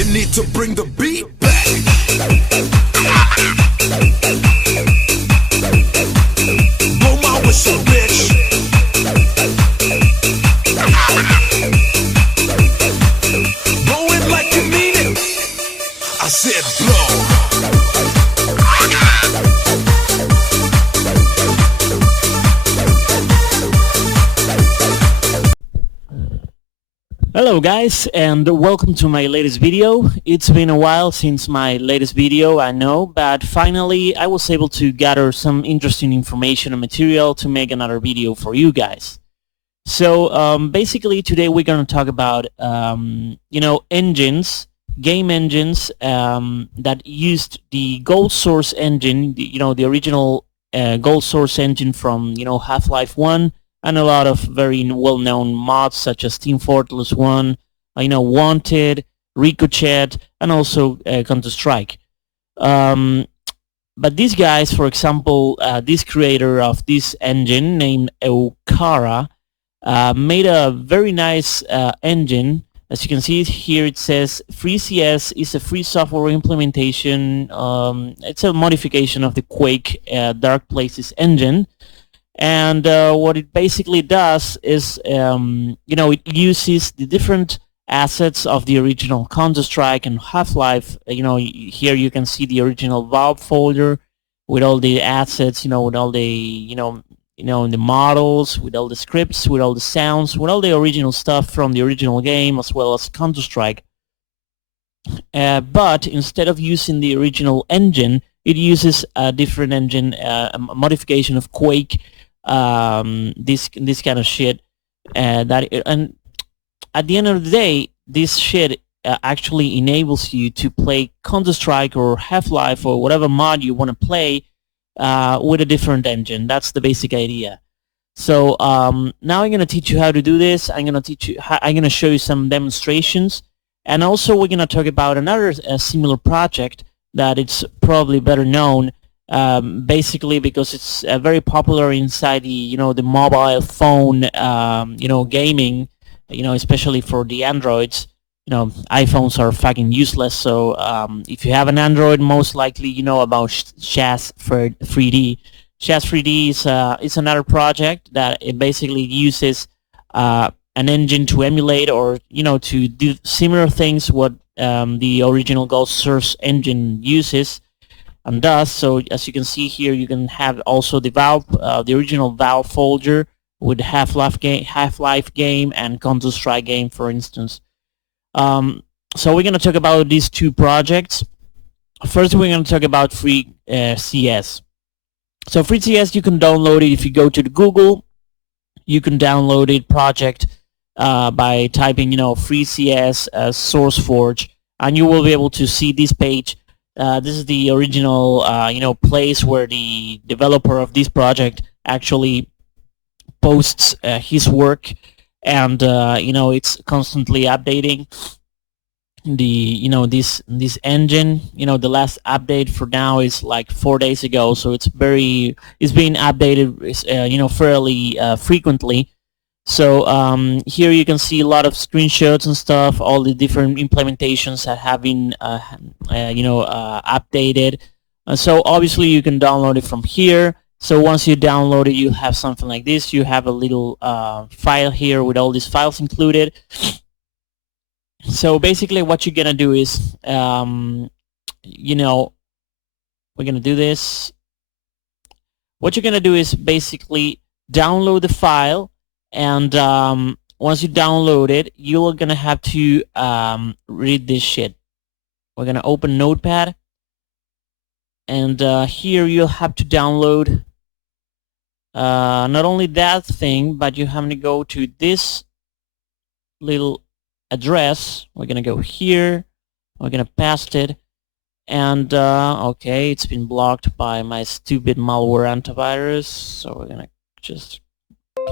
You need to bring the beat back. Blow my whistle, bitch. Blow it like you mean it. I said blow. Hello guys, and welcome to my latest video. It's been a while since my latest video, I know, but finally I was able to gather some interesting information and material to make another video for you guys. So basically today we're going to talk about engines, game engines that used the GoldSrc engine, the original GoldSrc engine from Half-Life 1, and a lot of very well-known mods such as Team Fortress 1, Wanted, Ricochet, and also Counter-Strike. But these guys, for example, this creator of this engine named XASH made a very nice engine. As you can see here, it says freeCS is a free software implementation. It's a modification of the Quake Dark Places engine. And what it basically does is, it uses the different assets of the original Counter-Strike and Half-Life. Here you can see the original Valve folder with all the assets, with all the, the models, with all the scripts, with all the sounds, with all the original stuff from the original game, as well as Counter-Strike. But instead of using the original engine, it uses a different engine, a modification of Quake. This kind of shit, and at the end of the day, this shit actually enables you to play Counter-Strike or Half-Life or whatever mod you want to play with a different engine. That's the basic idea. So now I'm gonna teach you how to do this. I'm gonna show you some demonstrations, and also we're gonna talk about another similar project that it's probably better known. Basically because it's very popular inside the the mobile phone gaming, especially for the Androids. iPhones are fucking useless, so if you have an Android, most likely you know about XASH 3D. XASH 3D is another project that it basically uses an engine to emulate or to do similar things what the original GoldSrc engine uses and does. So as you can see here, you can have also the Valve, the original Valve folder with Half-Life game and Counter-Strike game, for instance. So we're going to talk about these two projects. First, we're going to talk about freeCS. So freeCS, you can download it if you go to the Google. You can download it project by typing freeCS SourceForge, and you will be able to see this page. This is the original, place where the developer of this project actually posts his work, and it's constantly updating the this engine. The last update for now is like 4 days ago, so it's being updated fairly frequently. So here you can see a lot of screenshots and stuff, all the different implementations that have been updated. So obviously you can download it from here. So once you download it, you have something like this. You have a little file here with all these files included. So basically what you're gonna do is, we're gonna do this. What you're gonna do is basically download the file. And once you download it, you're gonna have to read this shit. We're gonna open Notepad, and here you'll have to download not only that thing, but you have to go to this little address. We're gonna go here. We're gonna paste it, and okay, it's been blocked by my stupid malware antivirus. So we're gonna just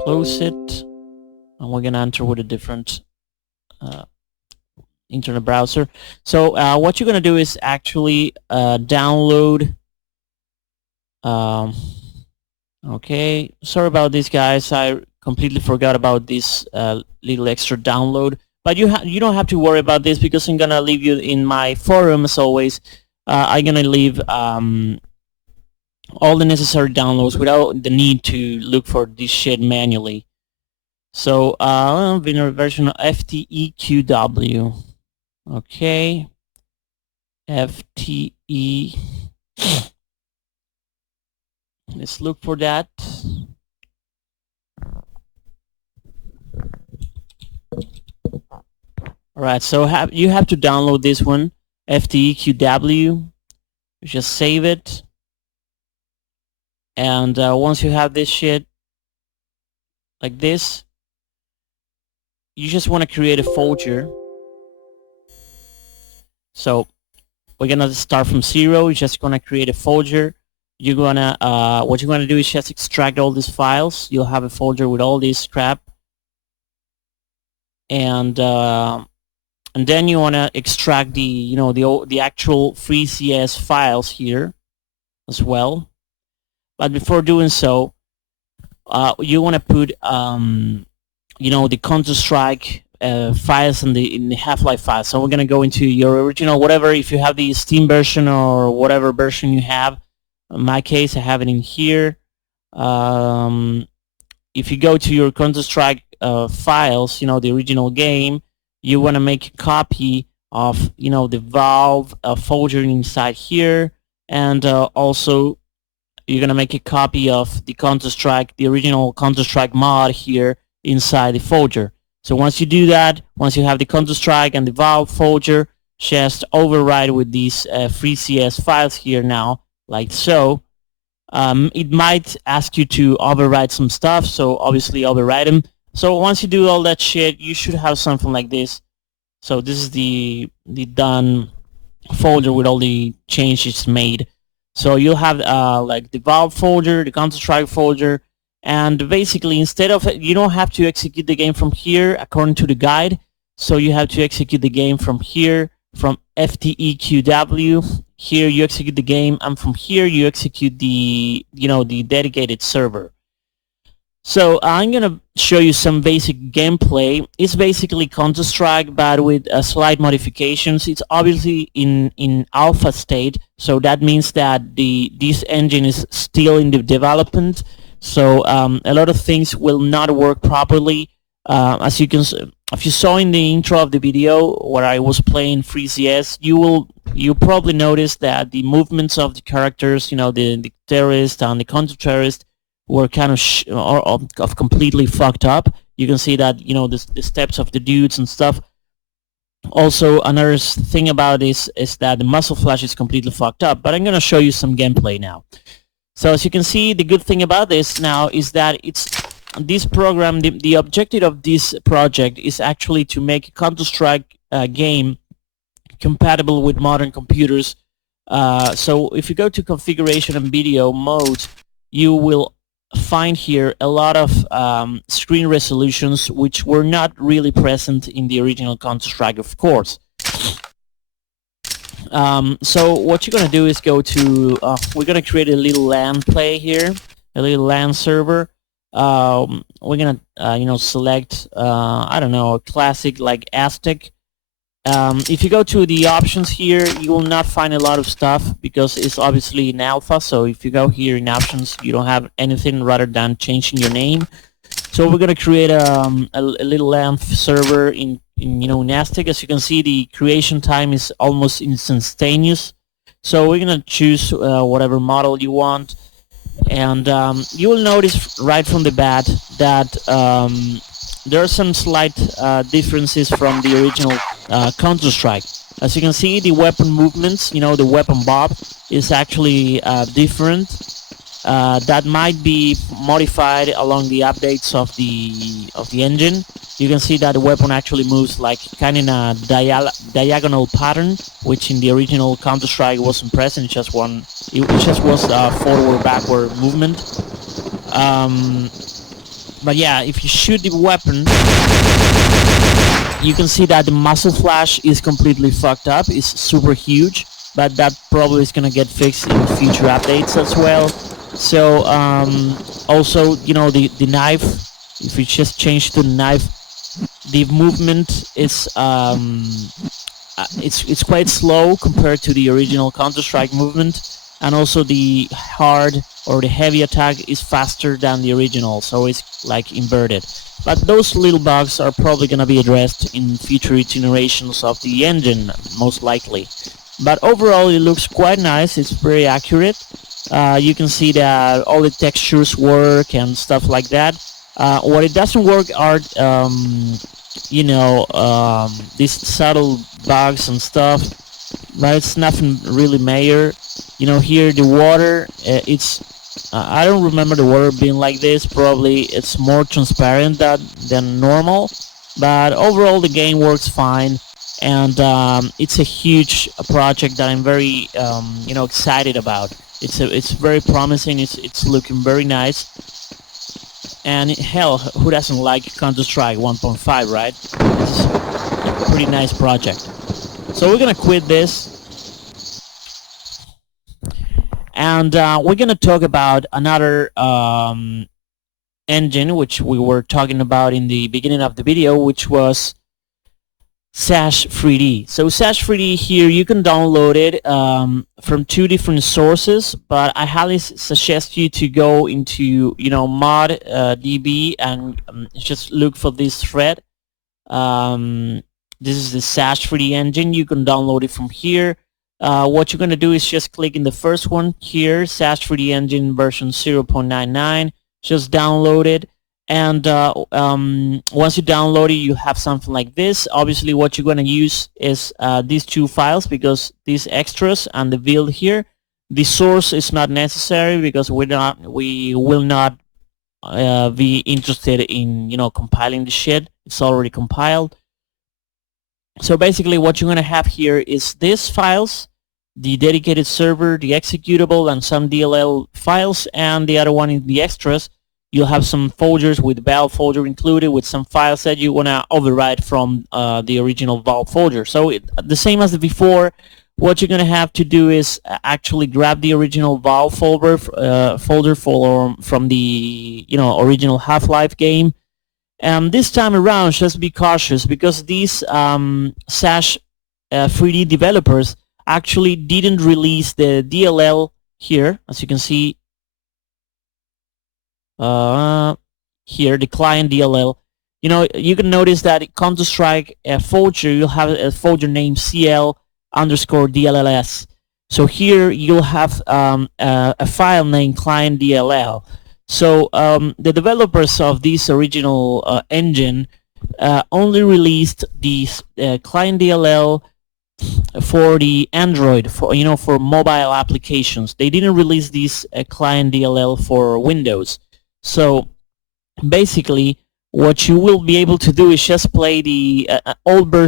close it, and we're gonna enter with a different internet browser. So what you're gonna do is actually download. Okay, sorry about this, guys. I completely forgot about this little extra download. But you don't have to worry about this, because I'm gonna leave you in my forum as always. I'm gonna leave all the necessary downloads without the need to look for this shit manually. So version of FTEQW. Okay. FTE. Let's look for that. Alright, so you have to download this one, FTEQW. Just save it. And once you have this shit, like this, you just want to create a folder. So we're gonna start from 0. You're just gonna create a folder. You're gonna what you're gonna do is just extract all these files. You'll have a folder with all this crap, and then you wanna extract the the actual freeCS files here as well. But before doing so, you wanna put the GoldSrc files in the Half-Life files. So we're gonna go into your original, whatever, if you have the Steam version or whatever version you have. In my case, I have it in here. If you go to your GoldSrc files, the original game, you want to make a copy of the Valve folder inside here, and also you're gonna make a copy of the GoldSrc, the original GoldSrc mod here inside the folder. So once you do that, once you have the GoldSrc and the Valve folder, just override with these freeCS files here now, like so. It might ask you to override some stuff, so obviously override them. So once you do all that shit, you should have something like this. So this is the done folder with all the changes made. So you'll have like the Valve folder, the GoldSrc folder, and basically instead of, you don't have to execute the game from here according to the guide. So you have to execute the game from here, from FTEQW. Here you execute the game, and from here you execute the the dedicated server. So I'm gonna show you some basic gameplay. It's basically GoldSrc, but with slight modifications. It's obviously in alpha state, so that means that this engine is still in the development. So a lot of things will not work properly. As if you saw in the intro of the video where I was playing freeCS, you probably noticed that the movements of the characters, the terrorist and the counter-terrorist, were kind of completely fucked up. You can see that the steps of the dudes and stuff. Also, another thing about this is that the muzzle flash is completely fucked up. But I'm gonna show you some gameplay now. So as you can see, the good thing about this now is that this program, the objective of this project is actually to make a GoldSrc game compatible with modern computers. So if you go to configuration and video mode, you will find here a lot of screen resolutions which were not really present in the original GoldSrc, of course. So what you're gonna do is go to we're gonna create a little LAN play here, a little LAN server. We're gonna select I don't know, a classic like Aztec. If you go to the options here, you will not find a lot of stuff because it's obviously in alpha. So if you go here in options, you don't have anything rather than changing your name. So we're gonna create a little LAN server in Aztec. As you can see, the creation time is almost instantaneous. So we're gonna choose whatever model you want, and you will notice right from the bat that there are some slight differences from the original GoldSrc. As you can see, the weapon movements, the weapon bob, is actually different. That might be modified along the updates of the engine. You can see that the weapon actually moves like kind of in a diagonal pattern, which in the original GoldSrc wasn't present. It just was forward-backward movement. But yeah, if you shoot the weapon, you can see that the muzzle flash is completely fucked up. It's super huge, but that probably is gonna get fixed in future updates as well. So also, the knife, if you just change to the knife, the movement is it's quite slow compared to the original Counter-Strike movement, and also the hard or the heavy attack is faster than the original, so it's like inverted. But those little bugs are probably going to be addressed in future iterations of the engine, most likely. But overall, it looks quite nice. It's very accurate. You can see that all the textures work and stuff like that. What it doesn't work are these subtle bugs and stuff, but it's nothing really major. Here the water, I don't remember the water being like this. Probably it's more transparent than normal, but overall the game works fine, and it's a huge project that I'm very excited about. It's very promising. It's looking very nice. And hell, who doesn't like Counter-Strike 1.5, right? It's a pretty nice project. So we're gonna quit this, and we're gonna talk about another engine which we were talking about in the beginning of the video, which was XASH 3D. So XASH 3D here, you can download it from two different sources, but I highly suggest you to go into mod DB and just look for this thread. This is the XASH 3D engine. You can download it from here. What you're going to do is just click in the first one here, XASH 3D engine version 0.99. Just download it. And once you download it, you have something like this. Obviously, what you're going to use is these two files, because these extras and the build here. The source is not necessary because we will not be interested in compiling the shit. It's already compiled. So basically, what you're going to have here is these files, the dedicated server, the executable, and some DLL files, and the other one is the extras. You'll have some folders with Valve folder included, with some files that you want to override from the original Valve folder. So the same as before, what you're going to have to do is actually grab the original Valve folder from the original Half-Life game. This time around, just be cautious, because these XASH 3D developers actually didn't release the DLL here, as you can see. Here, the client DLL. You can notice that Counter-Strike folder, you'll have a folder named CL_DLLS. So here you'll have a file named client DLL. So the developers of this original engine only released the client DLL for the Android, for mobile applications. They didn't release this client DLL for Windows. So basically, what you will be able to do is just play the older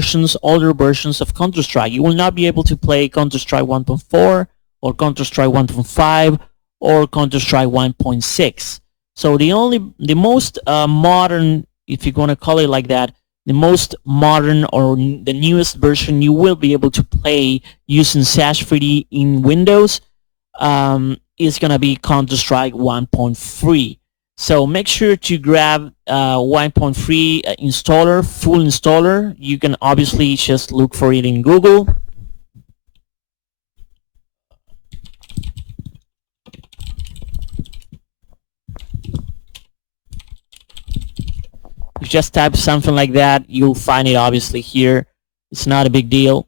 versions of Counter-Strike. You will not be able to play Counter-Strike 1.4 or Counter-Strike 1.5 or Counter-Strike 1.6. So the most modern, if you're going to call it like that, the most modern or the newest version you will be able to play using XASH 3D in Windows is going to be Counter-Strike 1.3. So make sure to grab 1.3 installer, full installer. You can obviously just look for it in Google. You just type something like that, you'll find it obviously here. It's not a big deal.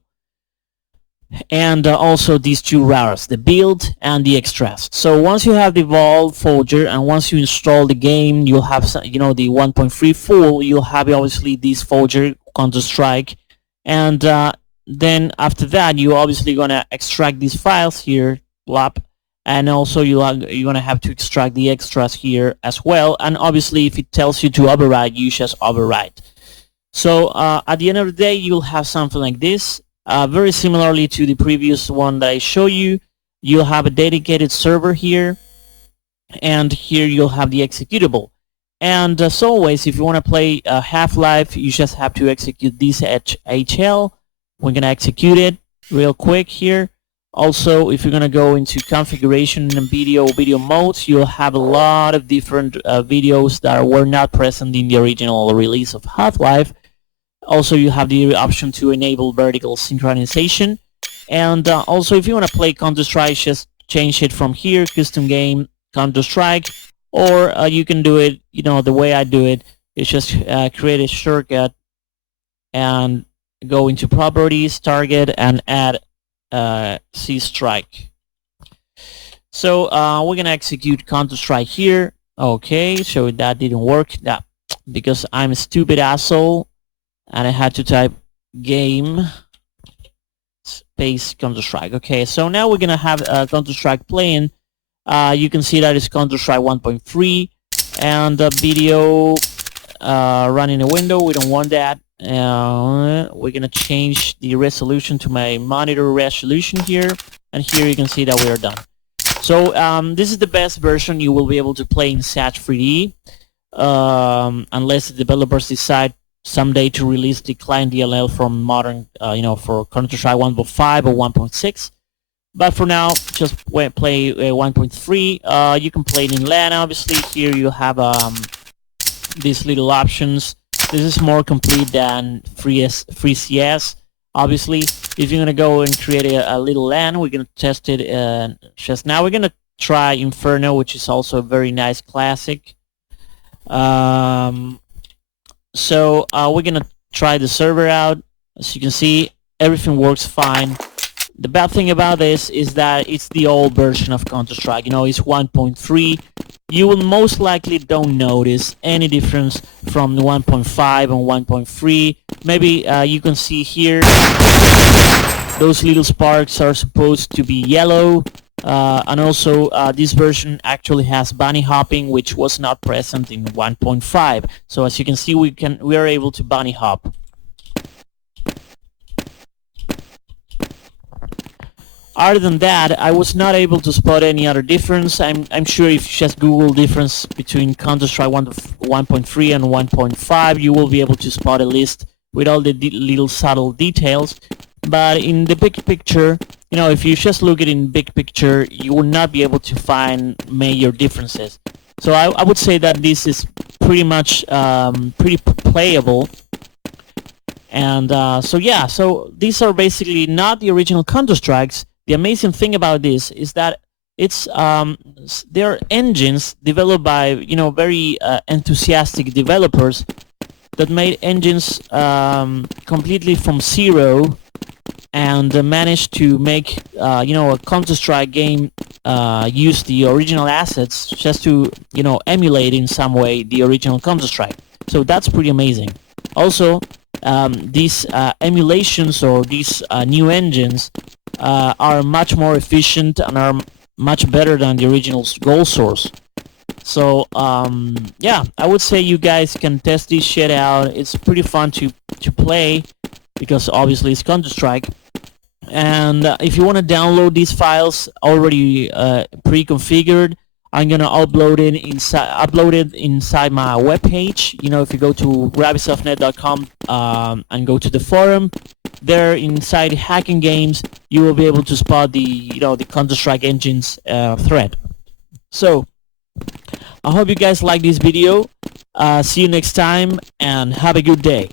And also these two routers, the build and the extras. So once you have the Valve folder and once you install the game, you'll have the 1.3 full. You'll have obviously this folder, Counter-Strike, and then after that, you're obviously gonna extract these files here, blop, and also you're gonna have to extract the extras here as well. And obviously, if it tells you to override, you just override. So at the end of the day, you'll have something like this. Very similarly to the previous one that I show you, you'll have a dedicated server here, and here you'll have the executable. And as always, if you want to play Half-Life, you just have to execute this HL. We're going to execute it real quick here. Also, if you're going to go into configuration and video modes, you'll have a lot of different videos that were not present in the original release of Half-Life. Also, you have the option to enable vertical synchronization. And also, if you want to play Counter-Strike, just change it from here, custom game, Counter-Strike, or you can do it, the way I do it is just create a shortcut and go into properties, target, and add C-Strike. So we're gonna execute Counter-Strike here. Okay, so that didn't work. That because I'm a stupid asshole, and I had to type game space Counter-Strike. Okay, so now we're gonna have Counter-Strike playing. You can see that it's Counter-Strike 1.3, and the video running a window. We don't want that. We're gonna change the resolution to my monitor resolution here, and here you can see that we are done. So this is the best version you will be able to play in XASH freeCS, unless the developers decide someday to release the client DLL from modern, for Counter-Strike 1.5 or 1.6. But for now, just play 1.3. You can play it in LAN, obviously. Here you have these little options. This is more complete than freeCS. Obviously, if you're gonna go and create a little LAN, we're gonna test it just now. We're gonna try Inferno, which is also a very nice classic. So we're gonna try the server out. As you can see, everything works fine. The bad thing about this is that it's the old version of Counter-Strike. It's 1.3. You will most likely don't notice any difference from 1.5 and 1.3. Maybe you can see here those little sparks are supposed to be yellow, and also this version actually has bunny hopping, which was not present in 1.5. So as you can see, we are able to bunny hop. Other than that, I was not able to spot any other difference. I'm sure if you just Google difference between Counter-Strike 1.3 and 1.5, you will be able to spot a list with all the little subtle details. But in the big picture, if you just look at it in big picture, you will not be able to find major differences. So I would say that this is pretty much pretty playable. And so yeah, so these are basically not the original Counter-Strikes. The amazing thing about this is that it's they're engines developed by very enthusiastic developers that made engines completely from zero and managed to make a Counter-Strike game use the original assets just to emulate in some way the original Counter-Strike. So that's pretty amazing. Also, these emulations or these new engines are much more efficient and are much better than the original GoldSrc. So yeah, I would say you guys can test this shit out. It's pretty fun to play because obviously it's Counter-Strike. And if you want to download these files already pre-configured, I'm gonna upload it inside my webpage. If you go to rabbitsoftnet.com and go to the forum, there inside Hacking Games, you will be able to spot the the Counter-Strike engines thread. So I hope you guys like this video. See you next time and have a good day.